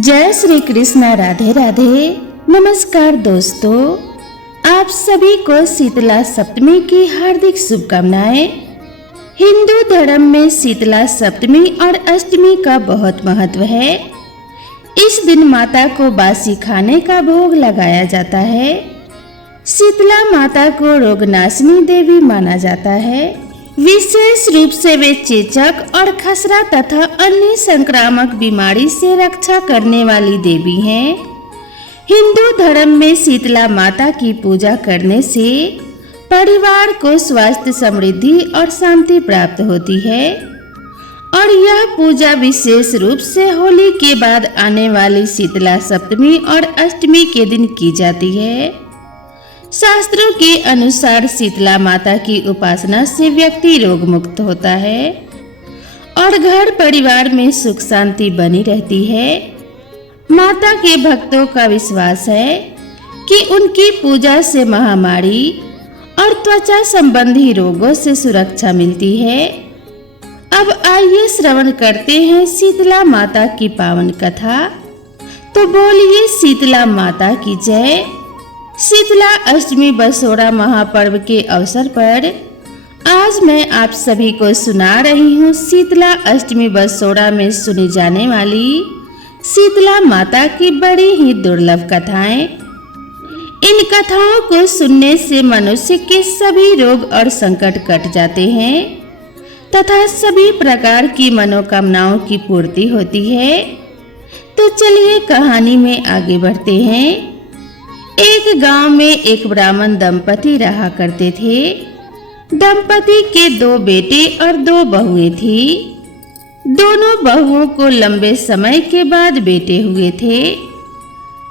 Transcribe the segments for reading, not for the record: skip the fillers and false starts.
जय श्री कृष्ण। राधे राधे। नमस्कार दोस्तों, आप सभी को शीतला सप्तमी की हार्दिक शुभकामनाएं। हिंदू धर्म में शीतला सप्तमी और अष्टमी का बहुत महत्व है। इस दिन माता को बासी खाने का भोग लगाया जाता है। शीतला माता को रोगनाशिनी देवी माना जाता है। विशेष रूप से वे चेचक और खसरा तथा अन्य संक्रामक बीमारी से रक्षा करने वाली देवी हैं। हिंदू धर्म में शीतला माता की पूजा करने से परिवार को स्वास्थ्य, समृद्धि और शांति प्राप्त होती है और यह पूजा विशेष रूप से होली के बाद आने वाली शीतला सप्तमी और अष्टमी के दिन की जाती है। शास्त्रों के अनुसार शीतला माता की उपासना से व्यक्ति रोग मुक्त होता है और घर परिवार में सुख शांति बनी रहती है। माता के भक्तों का विश्वास है कि उनकी पूजा से महामारी और त्वचा संबंधी रोगों से सुरक्षा मिलती है। अब आइए श्रवण करते हैं शीतला माता की पावन कथा। तो बोलिए शीतला माता की जय। शीतला अष्टमी बसोड़ा महापर्व के अवसर पर आज मैं आप सभी को सुना रही हूँ शीतला अष्टमी बसोड़ा में सुनी जाने वाली शीतला माता की बड़ी ही दुर्लभ कथाएं। इन कथाओं को सुनने से मनुष्य के सभी रोग और संकट कट जाते हैं तथा सभी प्रकार की मनोकामनाओं की पूर्ति होती है। तो चलिए कहानी में आगे बढ़ते हैं। एक गांव में एक ब्राह्मण दंपति रहा करते थे। दंपति के 2 बेटे और 2 बहुएं थी। दोनों बहुओं को लंबे समय के बाद बेटे हुए थे।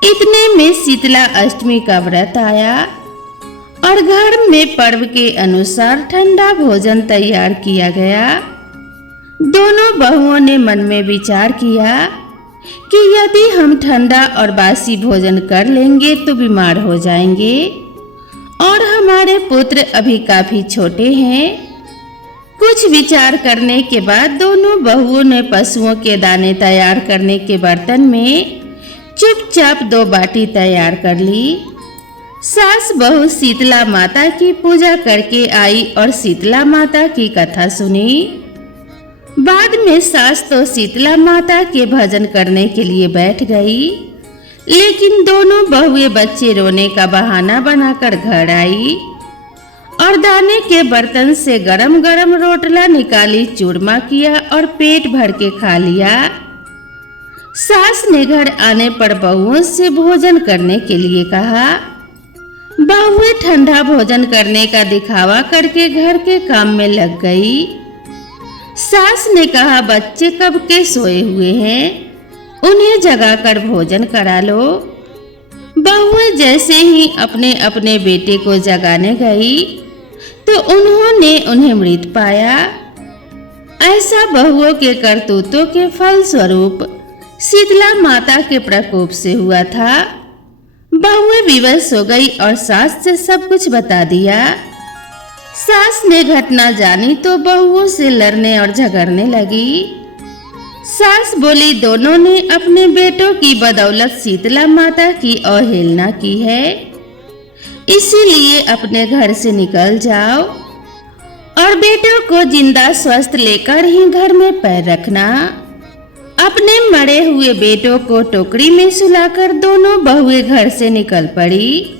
इतने में शीतला अष्टमी का व्रत आया और घर में पर्व के अनुसार ठंडा भोजन तैयार किया गया। दोनों बहुओं ने मन में विचार किया कि यदि हम ठंडा और बासी भोजन कर लेंगे तो बीमार हो जाएंगे और हमारे पुत्र अभी काफी छोटे हैं। कुछ विचार करने के बाद दोनों बहुओं ने पशुओं के दाने तैयार करने के बर्तन में चुपचाप 2 बाटी तैयार कर ली। सास बहू शीतला माता की पूजा करके आई और शीतला माता की कथा सुनी। बाद में सास तो शीतला माता के भजन करने के लिए बैठ गई, लेकिन दोनों बहुएं बच्चे रोने का बहाना बनाकर घर आई और दाने के बर्तन से गरम गरम रोटला निकाली, चूरमा किया और पेट भर के खा लिया। सास ने घर आने पर बहुओं से भोजन करने के लिए कहा। बहुएं ठंडा भोजन करने का दिखावा करके घर के काम में लग गई। सास ने कहा, बच्चे कब के सोए हुए हैं, उन्हें जगाकर भोजन करा लो। बहुएं जैसे ही अपने अपने बेटे को जगाने गई तो उन्होंने उन्हें मृत पाया। ऐसा बहुओं के करतूतों के फल स्वरूप शीतला माता के प्रकोप से हुआ था। बहुएं विवश हो गई और सास से सब कुछ बता दिया। सास ने घटना जानी तो बहुओं से लड़ने और झगड़ने लगी। सास बोली, दोनों ने अपने बेटों की बदौलत शीतला माता की अवहेलना की है, इसीलिए अपने घर से निकल जाओ और बेटों को जिंदा स्वस्थ लेकर ही घर में पैर रखना। अपने मरे हुए बेटों को टोकरी में सुलाकर दोनों बहुएं घर से निकल पड़ी।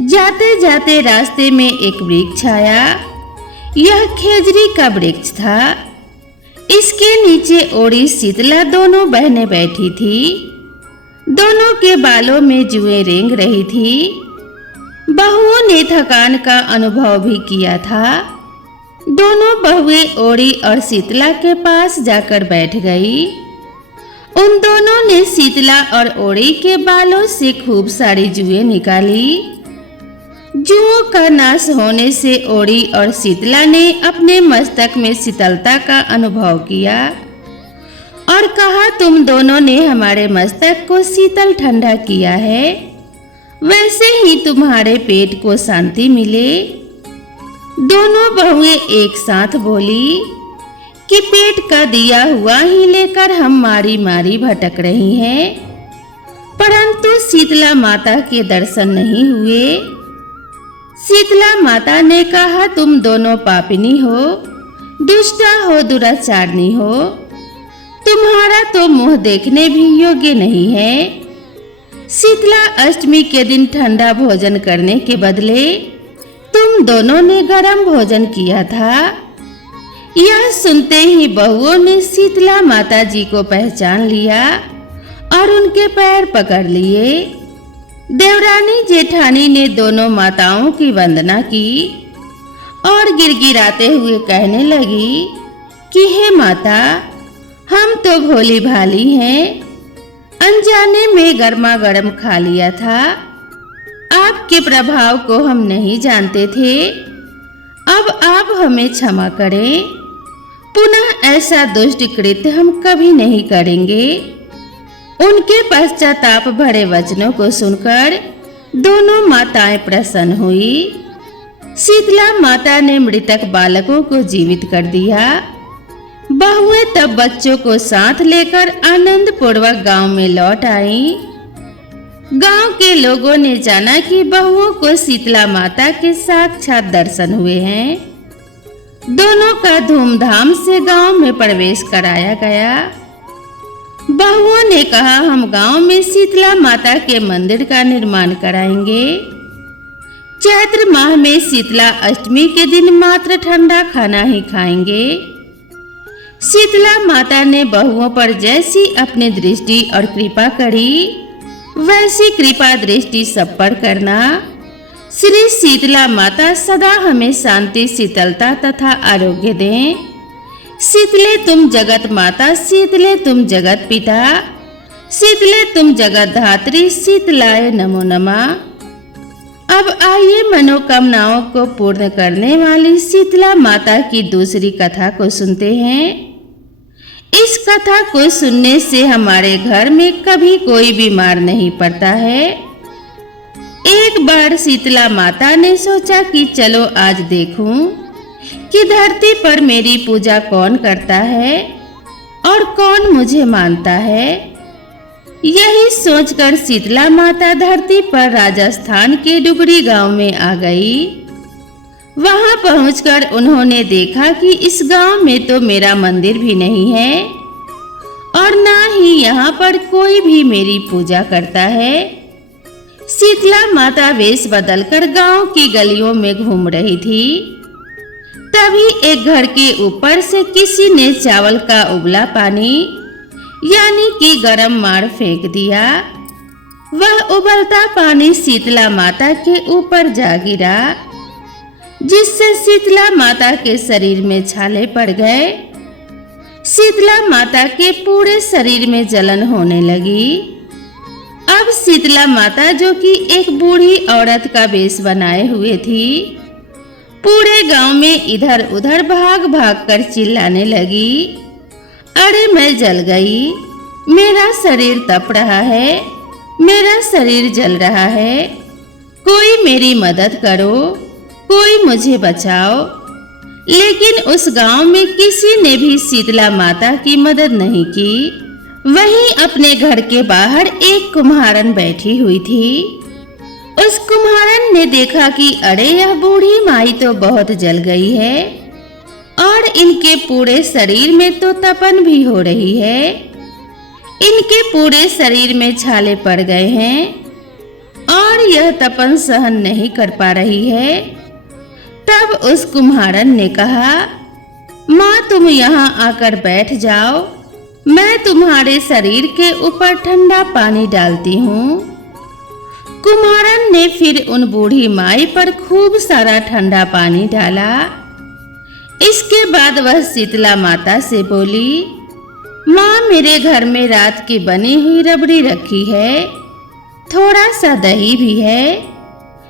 जाते जाते रास्ते में एक वृक्ष आया। यह खेजरी का वृक्ष था। इसके नीचे ओढ़ी शीतला दोनों बहनें बैठी थी। दोनों के बालों में जुएं रेंग रही थी। बहुओं ने थकान का अनुभव भी किया था। दोनों बहुएं ओढ़ी और शीतला के पास जाकर बैठ गई। उन दोनों ने शीतला और ओढ़ी के बालों से खूब सारी जुएं निकाली। जुओं का नाश होने से ओढ़ी और शीतला ने अपने मस्तक में शीतलता का अनुभव किया और कहा, तुम दोनों ने हमारे मस्तक को शीतल ठंडा किया है, वैसे ही तुम्हारे पेट को शांति मिले। दोनों बहुएं एक साथ बोली, कि पेट का दिया हुआ ही लेकर हम मारी मारी भटक रही हैं, परंतु शीतला माता के दर्शन नहीं हुए। शीतला माता ने कहा, तुम दोनों पापिनी हो, दुष्टा हो, दुराचारनी हो, तुम्हारा तो मुंह देखने भी योग्य नहीं है। शीतला अष्टमी के दिन ठंडा भोजन करने के बदले तुम दोनों ने गर्म भोजन किया था। यह सुनते ही बहुओं ने शीतला माता जी को पहचान लिया और उनके पैर पकड़ लिए। देवरानी जेठानी ने दोनों माताओं की वंदना की और गिड़गिड़ाते हुए कहने लगी कि हे माता, हम तो भोली भाली हैं, अनजाने में गर्मा गर्म खा लिया था, आपके प्रभाव को हम नहीं जानते थे, अब आप हमें क्षमा करें, पुनः ऐसा दुष्ट कृत्य हम कभी नहीं करेंगे। उनके पश्चाताप भरे वचनों को सुनकर दोनों माताएं प्रसन्न हुई। शीतला माता ने मृतक बालकों को जीवित कर दिया। बहुएं तब बच्चों को साथ लेकर आनंद पूर्वक गांव में लौट आईं। गांव के लोगों ने जाना कि बहुओं को शीतला माता के साक्षात दर्शन हुए हैं। दोनों का धूमधाम से गांव में प्रवेश कराया गया। बहुओं ने कहा, हम गांव में शीतला माता के मंदिर का निर्माण कराएंगे। चैत्र माह में शीतला अष्टमी के दिन मात्र ठंडा खाना ही खाएंगे। शीतला माता ने बहुओं पर जैसी अपनी दृष्टि और कृपा करी, वैसी कृपा दृष्टि सब पर करना। श्री शीतला माता सदा हमें शांति, शीतलता तथा आरोग्य दें। शीतले तुम जगत माता, शीतले तुम जगत पिता, शीतले तुम जगत धात्री, शीतलाय नमो नमः। अब आइए मनोकामनाओं को पूर्ण करने वाली शीतला माता की दूसरी कथा को सुनते हैं। इस कथा को सुनने से हमारे घर में कभी कोई बीमार नहीं पड़ता है। एक बार शीतला माता ने सोचा कि चलो आज देखूं कि धरती पर मेरी पूजा कौन करता है और कौन मुझे मानता है। यही सोचकर शीतला माता धरती पर राजस्थान के डुगरी गांव में आ गई। वहां पहुंचकर उन्होंने देखा कि इस गांव में तो मेरा मंदिर भी नहीं है और ना ही यहाँ पर कोई भी मेरी पूजा करता है। शीतला माता वेश बदलकर गांव की गलियों में घूम रही थी। तभी एक घर के ऊपर से किसी ने चावल का उबला पानी यानी कि गरम मार फेंक दिया। वह उबलता पानी शीतला माता के ऊपर जा गिरा, जिससे शीतला माता के शरीर में छाले पड़ गए। शीतला माता के पूरे शरीर में जलन होने लगी। अब शीतला माता, जो कि एक बूढ़ी औरत का वेश बनाए हुए थी, पूरे गांव में इधर उधर भाग भाग कर चिल्लाने लगी, अरे मैं जल गई, मेरा शरीर तप रहा है, मेरा शरीर जल रहा है, कोई मेरी मदद करो, कोई मुझे बचाओ। लेकिन उस गांव में किसी ने भी शीतला माता की मदद नहीं की। वहीं अपने घर के बाहर एक कुम्हारन बैठी हुई थी। उस कुम्हारन ने देखा कि अरे यह बूढ़ी माई तो बहुत जल गई है और इनके पूरे शरीर में तो तपन भी हो रही है, इनके पूरे शरीर में छाले पड़ गए हैं और यह तपन सहन नहीं कर पा रही है। तब उस कुम्हारन ने कहा, माँ तुम यहाँ आकर बैठ जाओ, मैं तुम्हारे शरीर के ऊपर ठंडा पानी डालती हूँ। कुम्हारन ने फिर उन बूढ़ी माई पर खूब सारा ठंडा पानी डाला। इसके बाद वह शीतला माता से बोली, माँ मेरे घर में रात की बनी हुई रबड़ी रखी है, थोड़ा सा दही भी है,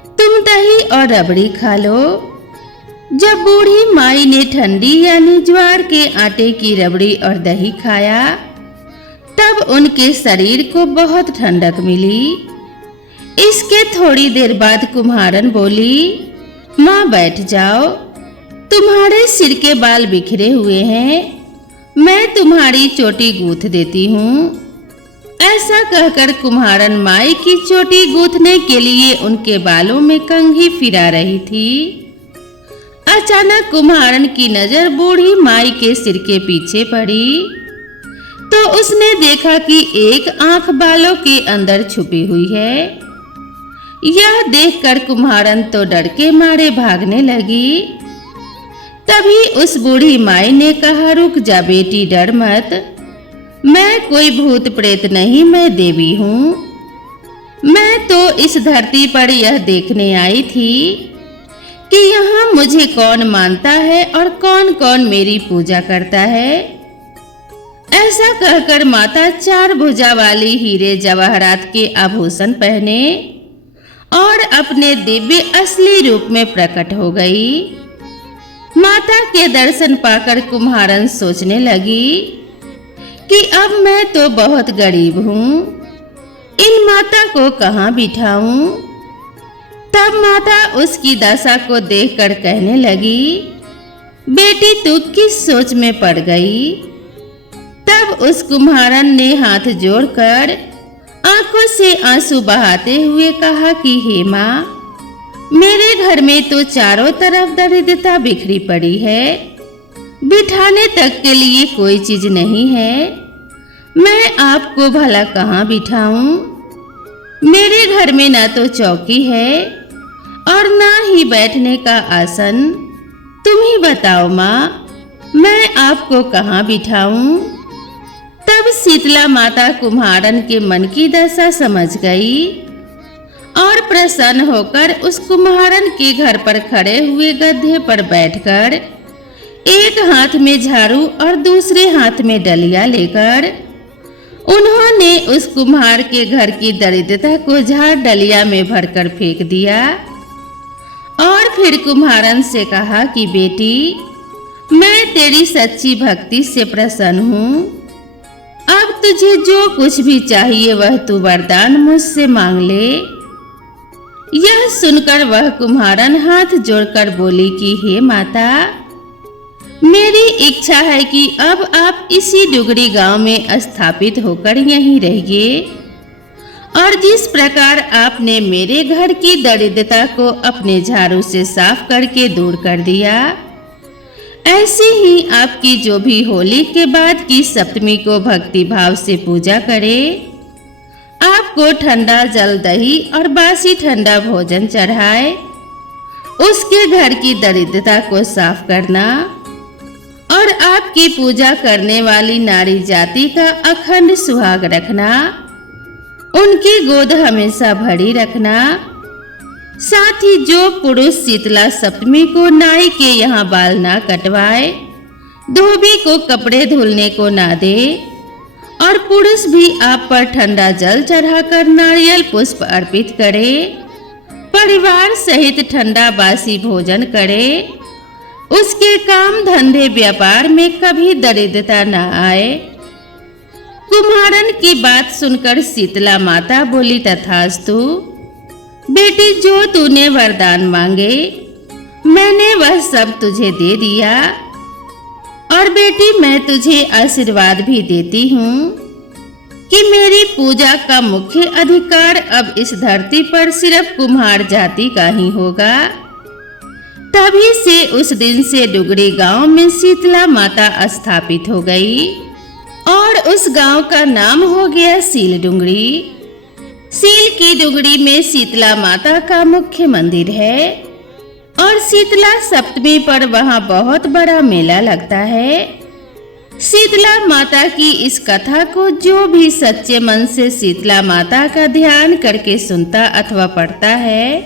तुम दही और रबड़ी खा लो। जब बूढ़ी माई ने ठंडी यानी ज्वार के आटे की रबड़ी और दही खाया, तब उनके शरीर को बहुत ठंडक मिली। इसके थोड़ी देर बाद कुम्हारन बोली, माँ बैठ जाओ, तुम्हारे सिर के बाल बिखरे हुए हैं, मैं तुम्हारी चोटी गूंथ देती हूँ। ऐसा कहकर कुम्हारन माई की चोटी गूंथने के लिए उनके बालों में कंघी फिरा रही थी। अचानक कुम्हारन की नजर बूढ़ी माई के सिर के पीछे पड़ी तो उसने देखा कि एक आंख बालों के अंदर छुपी हुई है। यह देखकर कुम्हारन तो डर के मारे भागने लगी। तभी उस बूढ़ी माई ने कहा, रुक जा बेटी, डर मत, मैं कोई भूत प्रेत नहीं, मैं देवी हूँ। मैं तो इस धरती पर यह देखने आई थी कि यहाँ मुझे कौन मानता है और कौन कौन मेरी पूजा करता है। ऐसा कहकर माता 4 भुजा वाली हीरे जवाहरात के आभूषण पहने और अपने दिव्य असली रूप में प्रकट हो गई। माता के दर्शन पाकर कुम्हारन सोचने लगी कि अब मैं तो बहुत गरीब हूँ, इन माता को कहाँ बिठाऊं। तब माता उसकी दशा को देखकर कहने लगी, बेटी तू किस सोच में पड़ गई। तब उस कुम्हारन ने हाथ जोड़कर आंखों से आंसू बहाते हुए कहा कि हे माँ, मेरे घर में तो चारों तरफ दरिद्रता बिखरी पड़ी है, बिठाने तक के लिए कोई चीज नहीं है। मैं आपको भला कहाँ बिठाऊं। मेरे घर में ना तो चौकी है और ना ही बैठने का आसन। तुम ही बताओ माँ, मैं आपको कहाँ बिठाऊं। तब शीतला माता कुम्हारन के मन की दशा समझ गई और प्रसन्न होकर उस कुम्हारन के घर पर खड़े हुए गड्ढे पर बैठकर एक हाथ में झाड़ू और दूसरे हाथ में डलिया लेकर उन्होंने उस कुम्हार के घर की दरिद्रता को झाड़ डलिया में भरकर फेंक दिया और फिर कुम्हारन से कहा कि बेटी, मैं तेरी सच्ची भक्ति से प्रसन्न हूँ। अब तुझे जो कुछ भी चाहिए वह तू वरदान मुझसे मांग ले। यह सुनकर वह कुम्हारन हाथ जोड़कर बोली कि हे माता, मेरी इच्छा है कि अब आप इसी डुगरी गांव में स्थापित होकर यहीं रहिए और जिस प्रकार आपने मेरे घर की दरिद्रता को अपने झाड़ू से साफ करके दूर कर दिया, ऐसे ही आपकी जो भी होली के बाद की सप्तमी को भक्ति भाव से पूजा करे, आपको ठंडा जल दही और बासी ठंडा भोजन चढ़ाए, उसके घर की दरिद्रता को साफ करना और आपकी पूजा करने वाली नारी जाति का अखंड सुहाग रखना, उनकी गोद हमेशा भरी रखना। साथ ही जो पुरुष शीतला सप्तमी को नाई के यहाँ बाल ना कटवाए, धोबी को कपड़े धुलने को ना दे और पुरुष भी आप पर ठंडा जल चढ़ाकर नारियल पुष्प अर्पित करे, परिवार सहित ठंडा बासी भोजन करे, उसके काम धंधे व्यापार में कभी दरिद्रता न आए। कुम्हारन की बात सुनकर शीतला माता बोली, तथास्तु बेटी, जो तूने वरदान मांगे मैंने वह सब तुझे दे दिया और बेटी मैं तुझे आशीर्वाद भी देती हूँ कि मेरी पूजा का मुख्य अधिकार अब इस धरती पर सिर्फ कुम्हार जाति का ही होगा। तभी से उस दिन से डुगरी गांव में शीतला माता स्थापित हो गई और उस गांव का नाम हो गया सील डुंगरी। सील की डुंगरी में शीतला माता का मुख्य मंदिर है और शीतला सप्तमी पर वहां बहुत बड़ा मेला लगता है। शीतला माता की इस कथा को जो भी सच्चे मन से शीतला माता का ध्यान करके सुनता अथवा पढ़ता है,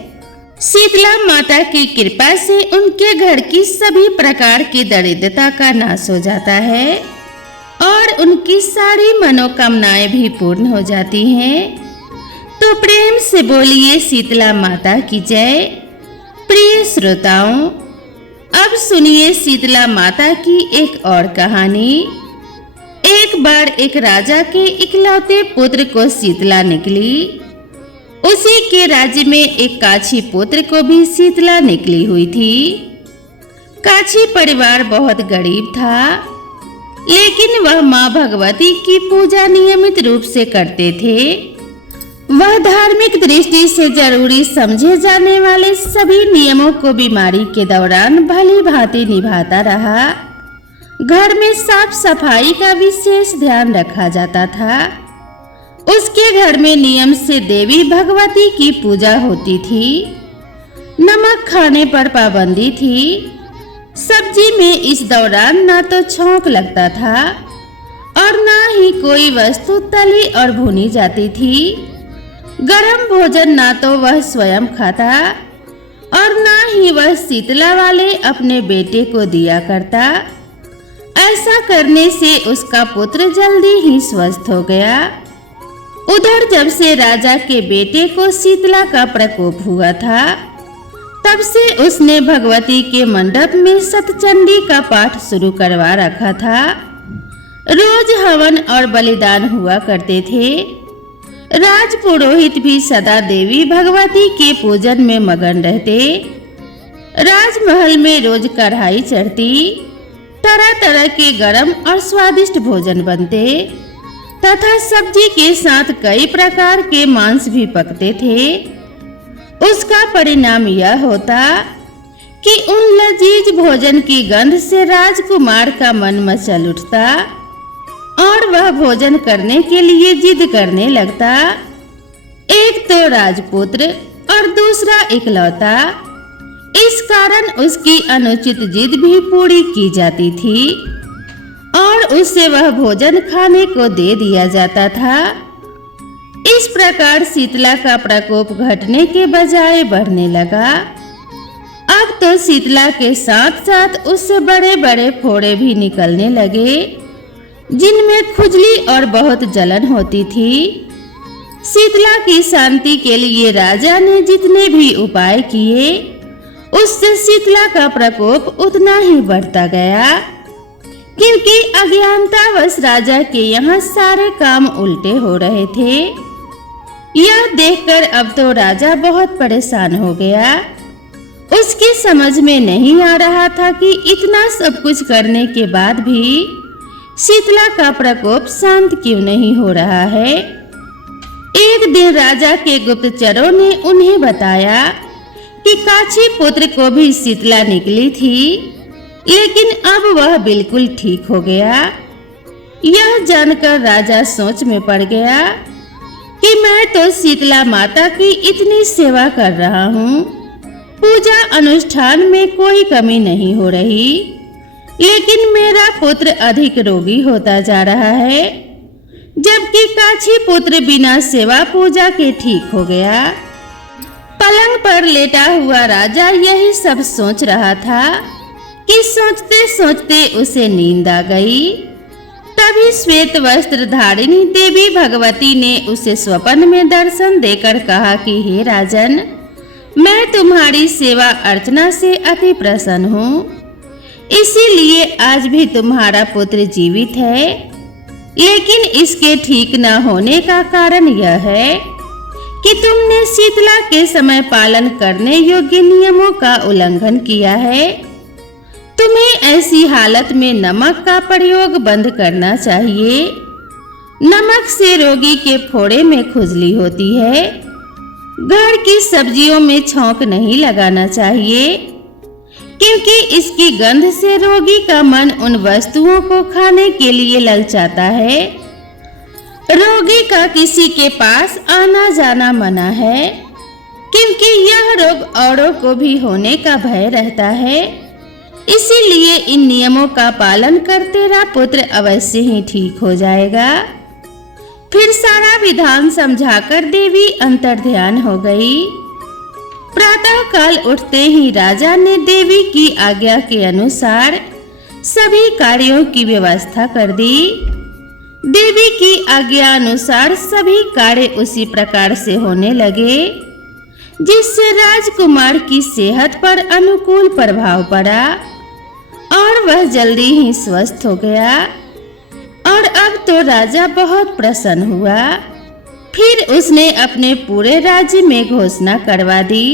शीतला माता की कृपा से उनके घर की सभी प्रकार की दरिद्रता का नाश हो जाता है और उनकी सारी मनोकामनाएं भी पूर्ण हो जाती हैं। तो प्रेम से बोलिए शीतला माता की जय। प्रिय श्रोताओं, अब सुनिए शीतला माता की एक और कहानी। एक बार एक राजा के इकलौते पुत्र को शीतला निकली। उसी के राज्य में एक काछी पुत्र को भी शीतला निकली हुई थी। काछी परिवार बहुत गरीब था। लेकिन वह माँ भगवती की पूजा नियमित रूप से करते थे। वह धार्मिक दृष्टि से जरूरी समझे जाने वाले सभी नियमों को बीमारी के दौरान भली भांति निभाता रहा। घर में साफ सफाई का विशेष ध्यान रखा जाता था। उसके घर में नियम से देवी भगवती की पूजा होती थी। नमक खाने पर पाबंदी थी। सब्जी में इस दौरान ना तो छौंक लगता था और ना ही कोई वस्तु तली और भुनी जाती थी। गरम भोजन ना तो वह स्वयं खाता और ना ही वह शीतला वाले अपने बेटे को दिया करता। ऐसा करने से उसका पुत्र जल्दी ही स्वस्थ हो गया। उधर जब से राजा के बेटे को शीतला का प्रकोप हुआ था, तब से उसने भगवती के मंडप में सतचंडी का पाठ शुरू करवा रखा था। रोज हवन और बलिदान हुआ करते थे। राज पुरोहित भी सदा देवी भगवती के पूजन में मगन रहते। राजमहल में रोज कढ़ाई चढ़ती, तरह तरह के गरम और स्वादिष्ट भोजन बनते तथा सब्जी के साथ कई प्रकार के मांस भी पकते थे। उसका परिणाम यह होता कि उन लजीज भोजन की गंध से राजकुमार का मन मचल उठता और वह भोजन करने के लिए जिद करने लगता। एक तो राजपुत्र और दूसरा इकलौता, इस कारण उसकी अनुचित जिद भी पूरी की जाती थी और उससे वह भोजन खाने को दे दिया जाता था। इस प्रकार शीतला का प्रकोप घटने के बजाय बढ़ने लगा। अब तो शीतला के साथ साथ उससे बड़े बड़े फोड़े भी निकलने लगे, जिनमें खुजली और बहुत जलन होती थी। शीतला की शांति के लिए राजा ने जितने भी उपाय किए, उससे शीतला का प्रकोप उतना ही बढ़ता गया, क्योंकि अज्ञानतावश राजा के यहाँ सारे काम उल्टे हो रहे थे। यह देखकर अब तो राजा बहुत परेशान हो गया। उसकी समझ में नहीं आ रहा था कि इतना सब कुछ करने के बाद भी शीतला का प्रकोप शांत क्यों नहीं हो रहा है। एक दिन राजा के गुप्तचरों ने उन्हें बताया कि काछी पुत्र को भी शीतला निकली थी, लेकिन अब वह बिल्कुल ठीक हो गया। यह जानकर राजा सोच में पड़ गया कि मैं तो शीतला माता की इतनी सेवा कर रहा हूँ, पूजा अनुष्ठान में कोई कमी नहीं हो रही, लेकिन मेरा पुत्र अधिक रोगी होता जा रहा है, जबकि काछी पुत्र बिना सेवा पूजा के ठीक हो गया। पलंग पर लेटा हुआ राजा यही सब सोच रहा था कि सोचते सोचते उसे नींद आ गई। तभी श्वेत वस्त्र धारिणी देवी भगवती ने उसे स्वप्न में दर्शन देकर कहा कि हे राजन, मैं तुम्हारी सेवा अर्चना से अति प्रसन्न हूँ, इसीलिए आज भी तुम्हारा पुत्र जीवित है। लेकिन इसके ठीक न होने का कारण यह है कि तुमने शीतला के समय पालन करने योग्य नियमों का उल्लंघन किया है। तुम्हें ऐसी हालत में नमक का प्रयोग बंद करना चाहिए। नमक से रोगी के फोड़े में खुजली होती है। घर की सब्जियों में छौंक नहीं लगाना चाहिए, क्योंकि इसकी गंध से रोगी का मन उन वस्तुओं को खाने के लिए ललचाता है। रोगी का किसी के पास आना जाना मना है, क्योंकि यह रोग औरों को भी होने का भय रहता है। इसीलिए इन नियमों का पालन कर तेरा पुत्र अवश्य ही ठीक हो जाएगा। फिर सारा विधान समझाकर देवी अंतर्ध्यान हो गई। प्रातः काल उठते ही राजा ने देवी की आज्ञा के अनुसार सभी कार्यों की व्यवस्था कर दी। देवी की आज्ञा अनुसार सभी कार्य उसी प्रकार से होने लगे, जिससे राजकुमार की सेहत पर अनुकूल प्रभाव पड़ा और वह जल्दी ही स्वस्थ हो गया। और अब तो राजा बहुत प्रसन्न हुआ। फिर उसने अपने पूरे राज्य में घोषणा करवा दी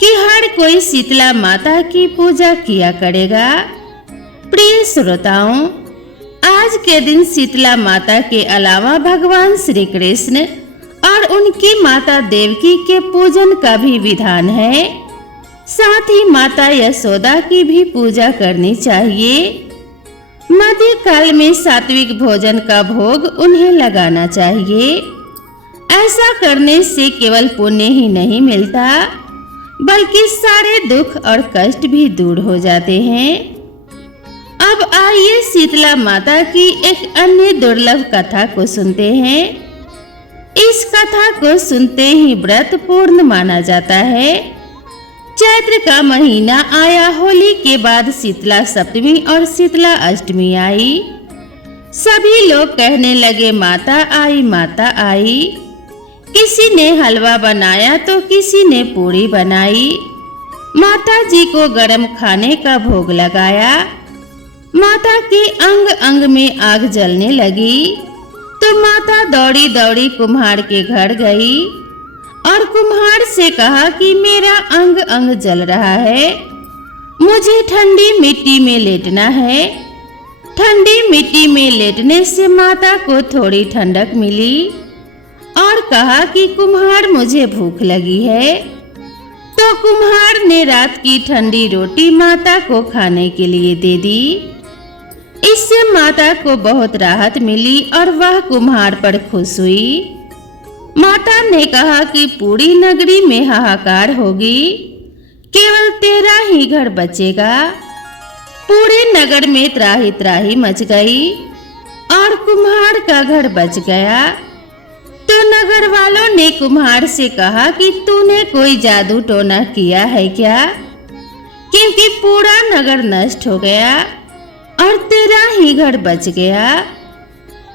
कि हर कोई शीतला माता की पूजा किया करेगा। प्रिय श्रोताओं, आज के दिन शीतला माता के अलावा भगवान श्री कृष्ण और उनकी माता देवकी के पूजन का भी विधान है। साथ ही माता यशोदा की भी पूजा करनी चाहिए। मध्य काल में सात्विक भोजन का भोग उन्हें लगाना चाहिए। ऐसा करने से केवल पुण्य ही नहीं मिलता, बल्कि सारे दुख और कष्ट भी दूर हो जाते हैं। अब आइए शीतला माता की एक अन्य दुर्लभ कथा को सुनते हैं। इस कथा को सुनते ही व्रत पूर्ण माना जाता है। चैत्र का महीना आया, होली के बाद शीतला सप्तमी और शीतला अष्टमी आई। सभी लोग कहने लगे माता आई, माता आई। किसी ने हलवा बनाया तो किसी ने पूरी बनाई। माता जी को गरम खाने का भोग लगाया। माता के अंग अंग में आग जलने लगी तो माता दौड़ी दौड़ी कुम्हार के घर गई और कुम्हार से कहा कि मेरा अंग अंग जल रहा है, मुझे ठंडी मिट्टी में लेटना है। ठंडी मिट्टी में लेटने से माता को थोड़ी ठंडक मिली और कहा कि कुम्हार मुझे भूख लगी है। तो कुम्हार ने रात की ठंडी रोटी माता को खाने के लिए दे दी। इससे माता को बहुत राहत मिली और वह कुम्हार पर खुश हुई। माता ने कहा कि पूरी नगरी में हाहाकार होगी, केवल तेरा ही घर बचेगा। पूरे नगर में त्राही त्राही मच गई और कुम्हार का घर बच गया। तो नगर वालों ने कुम्हार से कहा कि तूने कोई जादू टोना किया है क्या, क्योंकि पूरा नगर नष्ट हो गया और तेरा ही घर बच गया।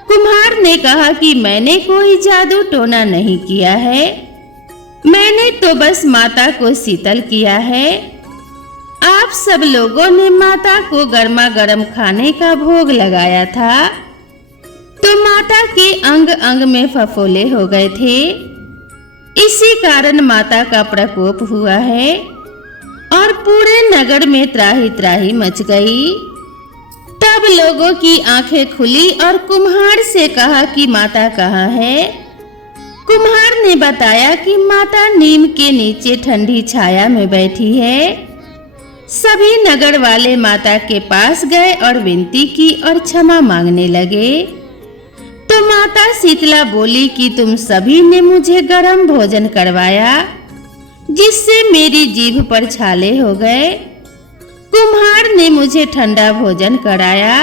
कुम्हार ने कहा कि मैंने कोई जादू टोना नहीं किया है, मैंने तो बस माता को शीतल किया है। आप सब लोगों ने माता को गर्मा गर्म खाने का भोग लगाया था तो माता के अंग अंग में फफोले हो गए थे। इसी कारण माता का प्रकोप हुआ है और पूरे नगर में त्राही त्राही मच गई। तब लोगों की आंखें खुली और कुम्हार से कहा कि माता कहाँ है। कुम्हार ने बताया कि माता नीम के नीचे ठंडी छाया में बैठी है। सभी नगर वाले माता के पास गए और विनती की और क्षमा मांगने लगे। तो माता शीतला बोली कि तुम सभी ने मुझे गर्म भोजन करवाया, जिससे मेरी जीभ पर छाले हो गए। कुम्हार ने मुझे ठंडा भोजन कराया,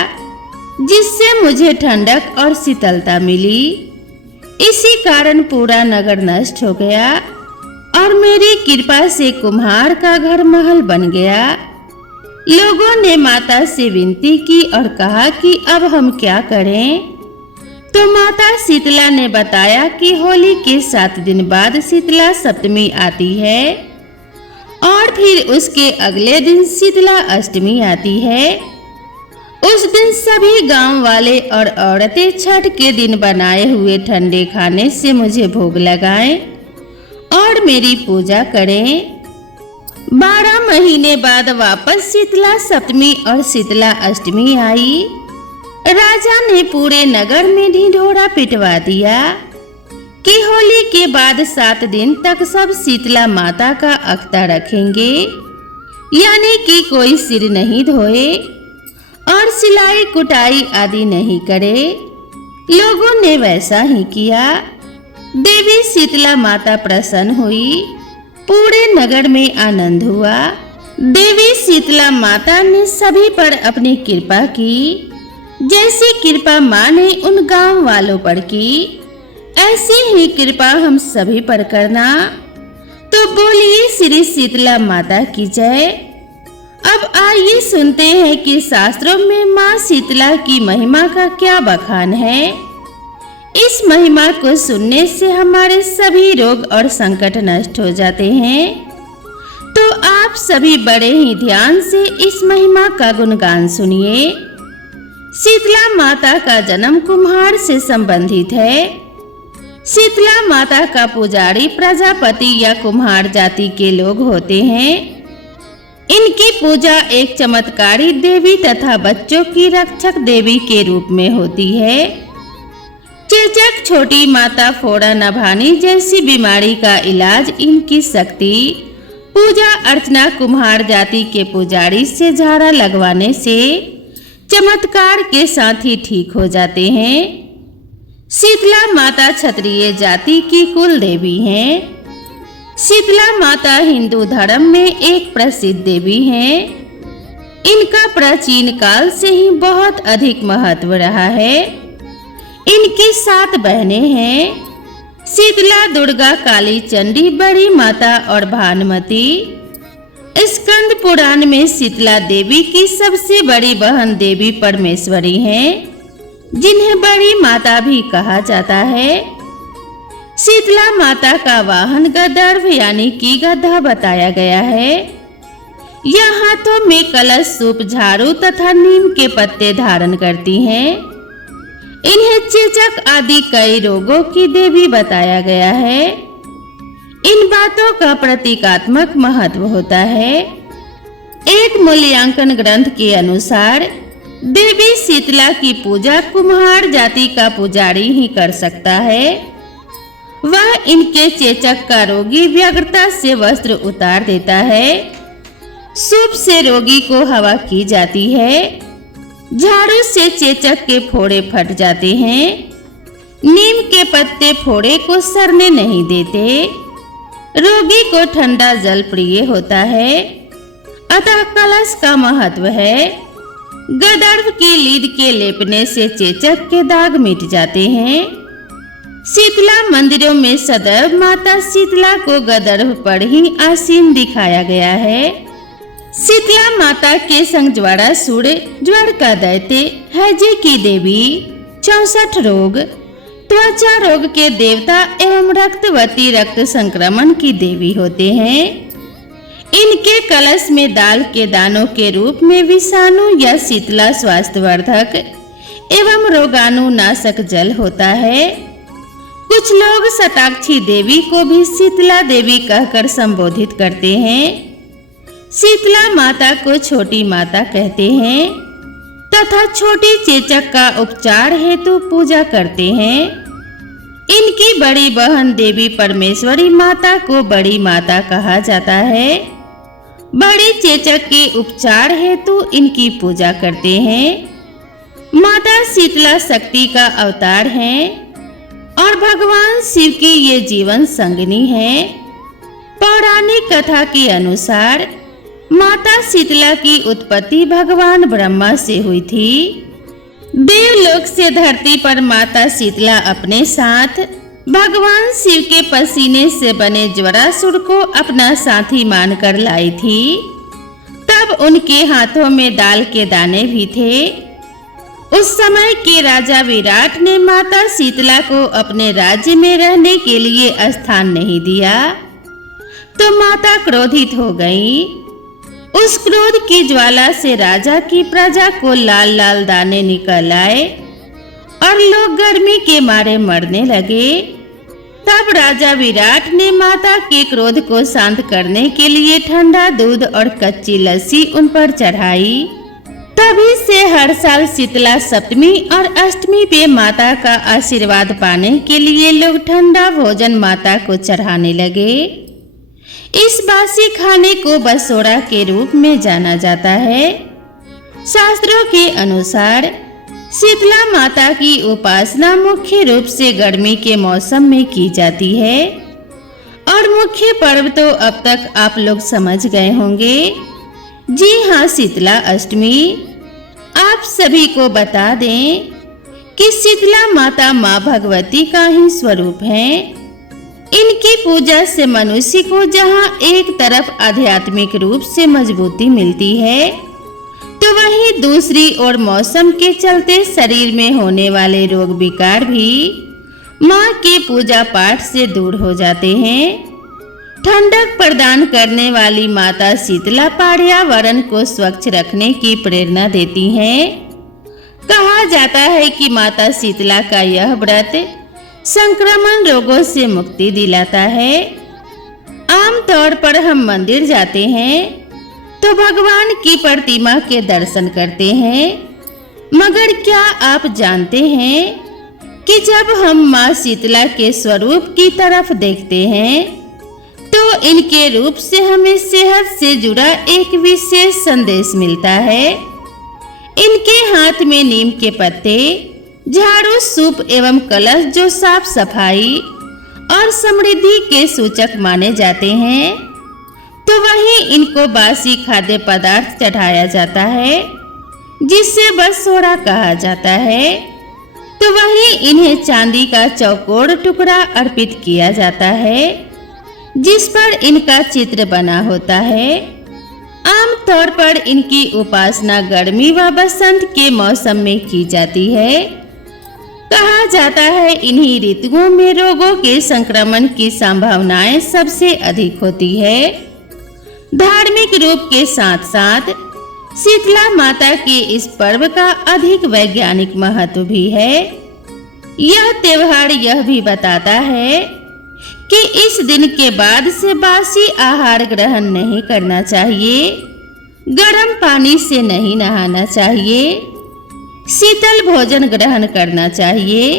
जिससे मुझे ठंडक और शीतलता मिली। इसी कारण पूरा नगर नष्ट हो गया और मेरी कृपा से कुम्हार का घर महल बन गया। लोगों ने माता से विनती की और कहा कि अब हम क्या करें। तो माता शीतला ने बताया कि होली के 7 दिन बाद शीतला सप्तमी आती है और फिर उसके अगले दिन शीतला अष्टमी आती है। उस दिन सभी गांव वाले और औरतें छठ के दिन बनाए हुए ठंडे खाने से मुझे भोग लगाएं और मेरी पूजा करें। 12 महीने बाद वापस शीतला सप्तमी और शीतला अष्टमी आई। राजा ने पूरे नगर में ढिंढोरा पिटवा दिया कि होली के बाद 7 दिन तक सब शीतला माता का अख्ता रखेंगे, यानी कि कोई सिर नहीं धोए और सिलाई कुटाई आदि नहीं करे। लोगों ने वैसा ही किया। देवी शीतला माता प्रसन्न हुई, पूरे नगर में आनंद हुआ। देवी शीतला माता ने सभी पर अपनी कृपा की। जैसी कृपा माँ ने उन गांव वालों पर की, ऐसी ही कृपा हम सभी पर करना। तो बोलिए श्री शीतला माता की जय। अब आइए सुनते हैं कि शास्त्रों में माँ शीतला की महिमा का क्या बखान है। इस महिमा को सुनने से हमारे सभी रोग और संकट नष्ट हो जाते हैं। तो आप सभी बड़े ही ध्यान से इस महिमा का गुणगान सुनिए। शीतला माता का जन्म कुम्हार से संबंधित है। शीतला माता का पुजारी प्रजापति या कुम्हार जाति के लोग होते हैं। इनकी पूजा एक चमत्कारी देवी तथा बच्चों की रक्षक देवी के रूप में होती है। चेचक, छोटी माता, फोड़ा नभानी जैसी बीमारी का इलाज इनकी शक्ति, पूजा अर्चना कुम्हार जाति के पुजारी से झाड़ा लगवाने से चमत्कार के साथ ही ठीक हो जाते हैं। शीतला माता क्षत्रिय जाति की कुल देवी हैं। शीतला माता हिंदू धर्म में एक प्रसिद्ध देवी हैं। इनका प्राचीन काल से ही बहुत अधिक महत्व रहा है। इनकी 7 बहनें हैं: शीतला, दुर्गा, काली, चंडी, बड़ी माता और भानुमति। स्कंद पुराण में शीतला देवी की सबसे बड़ी बहन देवी परमेश्वरी हैं, जिन्हें बड़ी माता भी कहा जाता है। शीतला माता का वाहन गदर्भ यानी कि गधा बताया गया है। यह हाथों में कलश, सूप, झाड़ू तथा नीम के पत्ते धारण करती हैं। इन्हें चेचक आदि कई रोगों की देवी बताया गया है। इन बातों का प्रतीकात्मक महत्व होता है। एक मूल्यांकन ग्रंथ के अनुसार देवी शीतला की पूजा कुम्हार जाति का पुजारी ही कर सकता है। वह इनके चेचक का रोगी व्यग्रता से वस्त्र उतार देता है। सूप से रोगी को हवा की जाती है। झाड़ू से चेचक के फोड़े फट जाते हैं। नीम के पत्ते फोड़े को सरने नहीं देते। रोगी को ठंडा जल प्रिय होता है। अतः कलश का महत्व है। गदर्भ की लीद के लेपने से चेचक के दाग मिट जाते हैं। शीतला मंदिरों में सदैव माता शीतला को गदर्भ पर ही आसीन दिखाया गया है। शीतला माता के संग ज्वरासुर, ज्वर का दैत्य, हैजे की देवी, 64 रोग, त्वचा रोग के देवता एवं रक्तवती, रक्त संक्रमण की देवी होते हैं। इनके कलश में दाल के दानों के रूप में विषाणु या शीतला स्वास्थ्यवर्धक एवं रोगाणु नाशक जल होता है। कुछ लोग शताक्षी देवी को भी शीतला देवी कहकर संबोधित करते हैं। शीतला माता को छोटी माता कहते हैं तथा छोटी चेचक का उपचार हेतु पूजा करते हैं। इनकी बड़ी बहन देवी परमेश्वरी माता को बड़ी माता कहा जाता है। बड़ी चेचक के उपचार हेतु इनकी पूजा करते हैं। माता शीतला शक्ति का अवतार हैं और भगवान शिव की ये जीवन संगिनी है। पौराणिक कथा के अनुसार माता शीतला की उत्पत्ति भगवान ब्रह्मा से हुई थी। देवलोक से धरती पर माता शीतला अपने साथ भगवान शिव के पसीने से बने ज्वरासुर को अपना साथी मानकर लाई थी। तब उनके हाथों में दाल के दाने भी थे। उस समय के राजा विराट ने माता शीतला को अपने राज्य में रहने के लिए स्थान नहीं दिया, तो माता क्रोधित हो गई। उस क्रोध की ज्वाला से राजा की प्रजा को लाल लाल दाने निकल आए और लोग गर्मी के मारे मरने लगे। तब राजा विराट ने माता के क्रोध को शांत करने के लिए ठंडा दूध और कच्ची लस्सी उन पर चढ़ाई। तभी से हर साल शीतला सप्तमी और अष्टमी पे माता का आशीर्वाद पाने के लिए लोग ठंडा भोजन माता को चढ़ाने लगे। इस बासी खाने को बसोड़ा के रूप में जाना जाता है। शास्त्रों के अनुसार शीतला माता की उपासना मुख्य रूप से गर्मी के मौसम में की जाती है और मुख्य पर्व तो अब तक आप लोग समझ गए होंगे। जी हाँ, शीतला अष्टमी। आप सभी को बता दें कि शीतला माता माँ भगवती का ही स्वरूप है। इनकी पूजा से मनुष्य को जहाँ एक तरफ आध्यात्मिक रूप से मजबूती मिलती है, तो वहीं दूसरी ओर मौसम के चलते शरीर में होने वाले रोग विकार भी माँ के पूजा पाठ से दूर हो जाते हैं। ठंडक प्रदान करने वाली माता शीतला पर्यावरण को स्वच्छ रखने की प्रेरणा देती हैं। कहा जाता है कि माता शीतला का यह व्रत संक्रमण रोगों से मुक्ति दिलाता है। आमतौर पर हम मंदिर जाते हैं तो भगवान की प्रतिमा के दर्शन करते हैं। मगर क्या आप जानते हैं कि जब हम माँ शीतला के स्वरूप की तरफ देखते हैं तो इनके रूप से हमें सेहत से जुड़ा एक विशेष संदेश मिलता है। इनके हाथ में नीम के पत्ते, झाड़ू, सूप एवं कलश जो साफ सफाई और समृद्धि के सूचक माने जाते हैं, तो वहीं इनको बासी खाद्य पदार्थ चढ़ाया जाता है जिसे बसोड़ा कहा जाता है। तो वहीं इन्हें चांदी का चौकोर टुकड़ा अर्पित किया जाता है जिस पर इनका चित्र बना होता है। आमतौर पर इनकी उपासना गर्मी व बसंत के मौसम में की जाती है। कहा जाता है इन्हीं ऋतुओं में रोगों के संक्रमण की संभावनाएं सबसे अधिक होती है। धार्मिक रूप के साथ साथ शीतला माता के इस पर्व का अधिक वैज्ञानिक महत्व भी है। यह त्योहार यह भी बताता है कि इस दिन के बाद से बासी आहार ग्रहण नहीं करना चाहिए, गर्म पानी से नहीं नहाना चाहिए, शीतल भोजन ग्रहण करना चाहिए।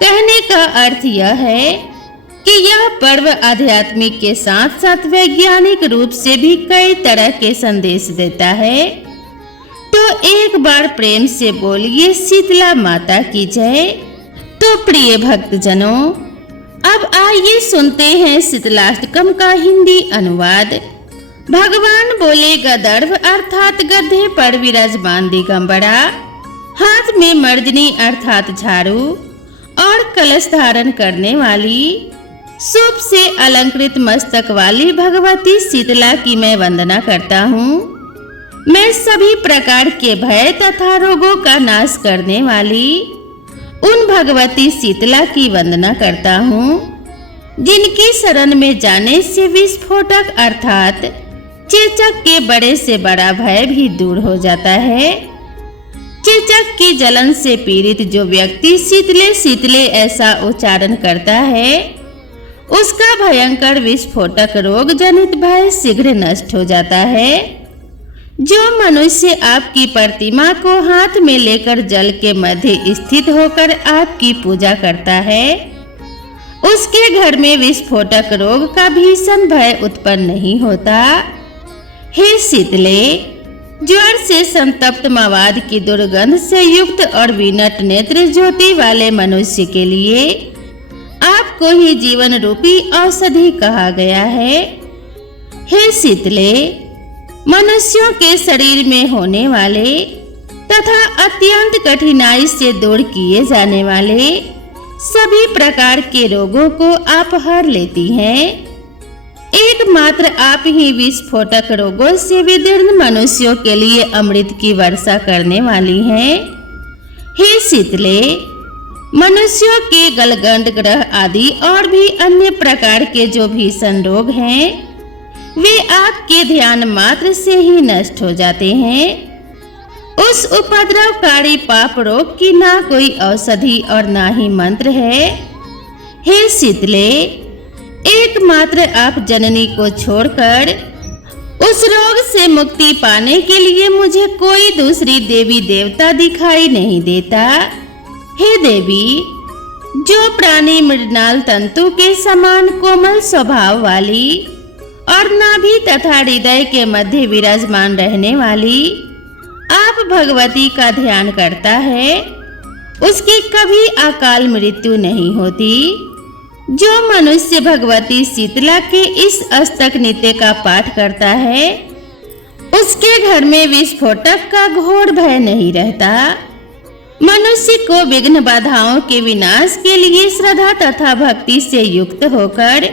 कहने का अर्थ यह है कि यह पर्व आध्यात्मिक के साथ साथ वैज्ञानिक रूप से भी कई तरह के संदेश देता है। तो एक बार प्रेम से बोलिए शीतला माता की जय। तो प्रिय भक्तजनों, अब आइए सुनते हैं शीतलाष्टकम का हिंदी अनुवाद। भगवान बोले गदर्भ अर्थात गधे पर विराजमान दिगंबरा, हाथ में मर्दनी अर्थात झाड़ू और कलश धारण करने वाली, सूप से अलंकृत मस्तक वाली भगवती शीतला की मैं वंदना करता हूँ। मैं सभी प्रकार के भय तथा रोगों का नाश करने वाली उन भगवती शीतला की वंदना करता हूँ जिनकी शरण में जाने से विस्फोटक अर्थात चेचक के बड़े से बड़ा भय भी दूर हो जाता है। चेचक की जलन से पीड़ित जो व्यक्ति शीतले शीतले ऐसा उच्चारण करता है, उसका भयंकर विस्फोटक रोग जनित भय शीघ्र नष्ट हो जाता है। जो मनुष्य आपकी प्रतिमा को हाथ में लेकर जल के मध्य स्थित होकर आपकी पूजा करता है, उसके घर में विस्फोटक रोग का भीषण भय उत्पन्न नहीं होता। हे शीतले, ज्वर से संतप्त मवाद की दुर्गंध से युक्त और विनट नेत्र ज्योति वाले मनुष्य के लिए आपको ही जीवन रूपी औषधि कहा गया है। हे शीतले, मनुष्यों के शरीर में होने वाले तथा अत्यंत कठिनाई से दूर किए जाने वाले सभी प्रकार के रोगों को आप हर लेती हैं। एकमात्र आप ही विस्फोटक रोगों से विदीर्ण मनुष्यों के लिए अमृत की वर्षा करने वाली हैं। हे शीतले, मनुष्यों के गलगंड ग्रह आदि और भी अन्य प्रकार के जो भीषण रोग हैं, वे आपके ध्यान मात्र से ही नष्ट हो जाते हैं। उस उपद्रवकारी पाप रोग की ना कोई औषधि और ना ही मंत्र है। हे शीतले, एकमात्र आप जननी को छोड़कर उस रोग से मुक्ति पाने के लिए मुझे कोई दूसरी देवी देवता दिखाई नहीं देता। हे देवी, जो प्राणी मृणाल तंतु के समान कोमल स्वभाव वाली और नाभि तथा हृदय के मध्य विराजमान रहने वाली आप भगवती का ध्यान करता है, उसकी कभी अकाल मृत्यु नहीं होती। जो मनुष्य भगवती शीतला के इस अष्टक नृत्य का पाठ करता है, उसके घर में विस्फोटक का घोर भय नहीं रहता। मनुष्य को विघ्न बाधाओं के विनाश के लिए श्रद्धा तथा भक्ति से युक्त होकर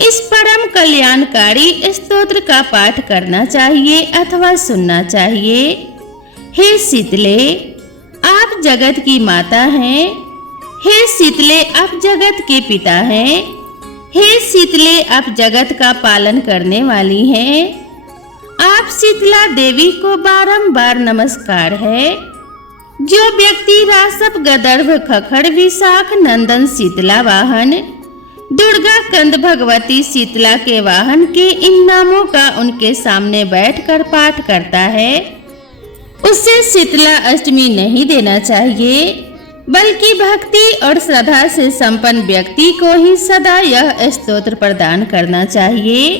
इस परम कल्याणकारी स्तोत्र का पाठ करना चाहिए अथवा सुनना चाहिए। हे शीतले, आप जगत की माता हैं। हे शीतले, आप जगत के पिता हैं। हे शीतले, आप जगत का पालन करने वाली हैं। आप शीतला देवी को बारंबार नमस्कार है। जो व्यक्ति रासप गदर्भ खखड़ विशाख नंदन शीतला वाहन दुर्गा कंद भगवती शीतला के वाहन के इन नामों का उनके सामने बैठकर पाठ करता है, उसे शीतला अष्टमी नहीं देना चाहिए, बल्कि भक्ति और श्रद्धा से संपन्न व्यक्ति को ही सदा यह स्तोत्र प्रदान करना चाहिए।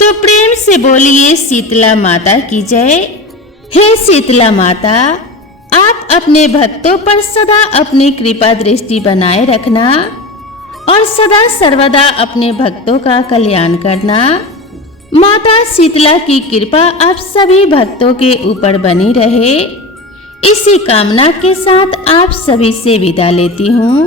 तो प्रेम से बोलिए शीतला माता की जय। हे शीतला माता, आप अपने भक्तों पर सदा अपनी कृपा दृष्टि बनाए रखना और सदा सर्वदा अपने भक्तों का कल्याण करना। माता शीतला की कृपा आप सभी भक्तों के ऊपर बनी रहे। इसी कामना के साथ आप सभी से विदा लेती हूँ।